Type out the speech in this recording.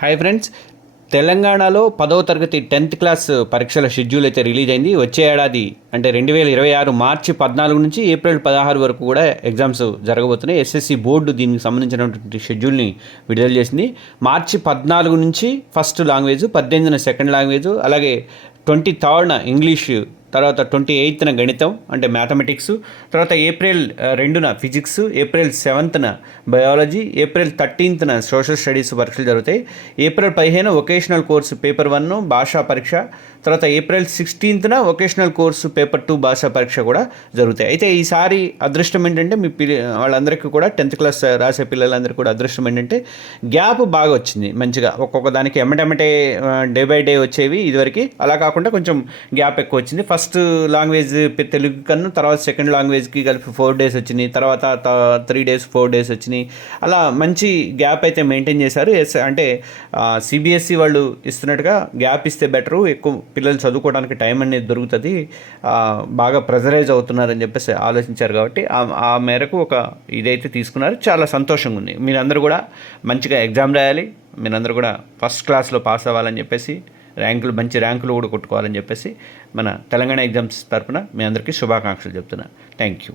Hi friends, తెలంగాణలో 10వ తరగతి 10th క్లాస్ పరీక్షల షెడ్యూల్ అయితే రిలీజ్ అయింది. వచ్చే ఏడాది అంటే 2026 మార్చి 14 నుంచి ఏప్రిల్ 16 వరకు కూడా ఎగ్జామ్స్ జరగబోతున్నాయి. ఎస్ఎస్సి బోర్డు దీనికి సంబంధించినటువంటి షెడ్యూల్ని విడుదల చేసింది. మార్చి 14 నుంచి ఫస్ట్ లాంగ్వేజ్, 18న సెకండ్ లాంగ్వేజ్, అలాగే 23న ఇంగ్లీష్, తర్వాత 28న గణితం అంటే మ్యాథమెటిక్స్, తర్వాత ఏప్రిల్ 2న ఫిజిక్స్, ఏప్రిల్ 7న బయాలజీ, ఏప్రిల్ 13న సోషల్ స్టడీస్ పరీక్షలు జరుగుతాయి. ఏప్రిల్ 15న వొకేషనల్ కోర్సు పేపర్ 1 భాషా పరీక్ష, తర్వాత ఏప్రిల్ 16న వొకేషనల్ కోర్సు పేపర్ 2 భాషా పరీక్ష కూడా జరుగుతాయి. అయితే ఈసారి అదృష్టం ఏంటంటే వాళ్ళందరికీ కూడా 10th క్లాస్ రాసే పిల్లలందరికీ కూడా అదృష్టం ఏంటంటే గ్యాప్ బాగా వచ్చింది. మంచిగా ఒక్కొక్క దానికి ఎమ్మటెమ్మటే డే బై డే వచ్చేవి ఇదివరకు, అలా కాకుండా కొంచెం గ్యాప్ ఎక్కువ వచ్చింది. ఫస్ట్ లాంగ్వేజ్ తెలుగు కన్నా తర్వాత సెకండ్ లాంగ్వేజ్కి కలిపి 4 days వచ్చినాయి, తర్వాత 3 days 4 days వచ్చినాయి. అలా మంచి గ్యాప్ అయితే మెయింటైన్ చేశారు. అంటే సిబిఎస్ఈ వాళ్ళు ఇస్తున్నట్టుగా గ్యాప్ ఇస్తే బెటరు, ఎక్కువ పిల్లలు చదువుకోవడానికి టైం అనేది దొరుకుతుంది, బాగా ప్రెజరైజ్ అవుతున్నారని చెప్పేసి ఆలోచించారు. కాబట్టి ఆ మేరకు ఒక ఇదైతే తీసుకున్నారు. చాలా సంతోషంగా ఉంది. మీరందరూ కూడా మంచిగా ఎగ్జామ్ రాయాలి, మీరందరూ కూడా ఫస్ట్ క్లాస్లో పాస్ అవ్వాలని చెప్పేసి, మంచి ర్యాంకులు కూడా కొట్టుకోవాలని చెప్పేసి మన తెలంగాణ ఎగ్జామ్స్ తరఫున మీ అందరికీ శుభాకాంక్షలు చెప్తున్నా. Thank you.